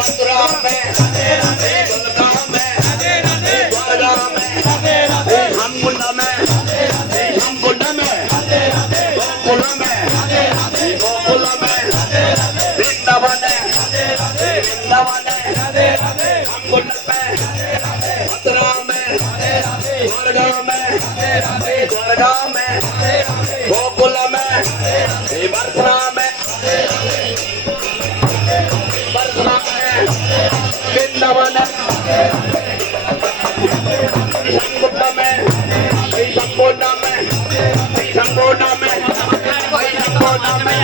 मथुरा में बलराम में द्वारा में हम मुंडा में हम मुंडा में गोकुला में गोकुला में वृंदावन वृंदावन हम मुंडा में मथुरा में द्वारा में द्वारा में गोकुला में मथुरा में बलराम বৃন্দাবন সংকোটামে এই সংকোটামে এই সংকোটামে এই সংকোটামে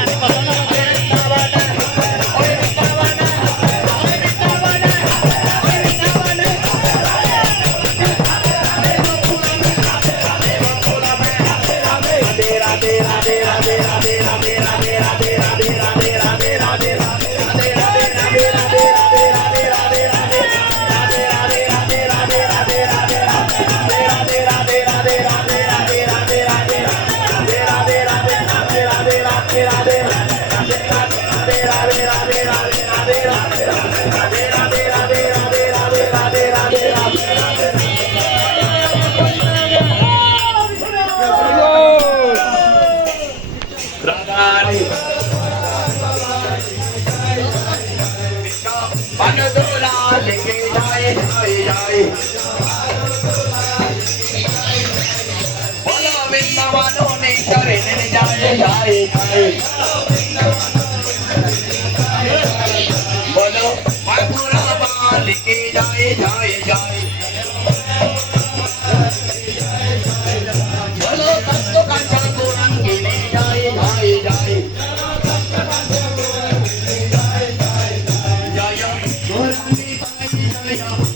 Banadura, Dingy, Dingy, Dingy, Dingy, よ。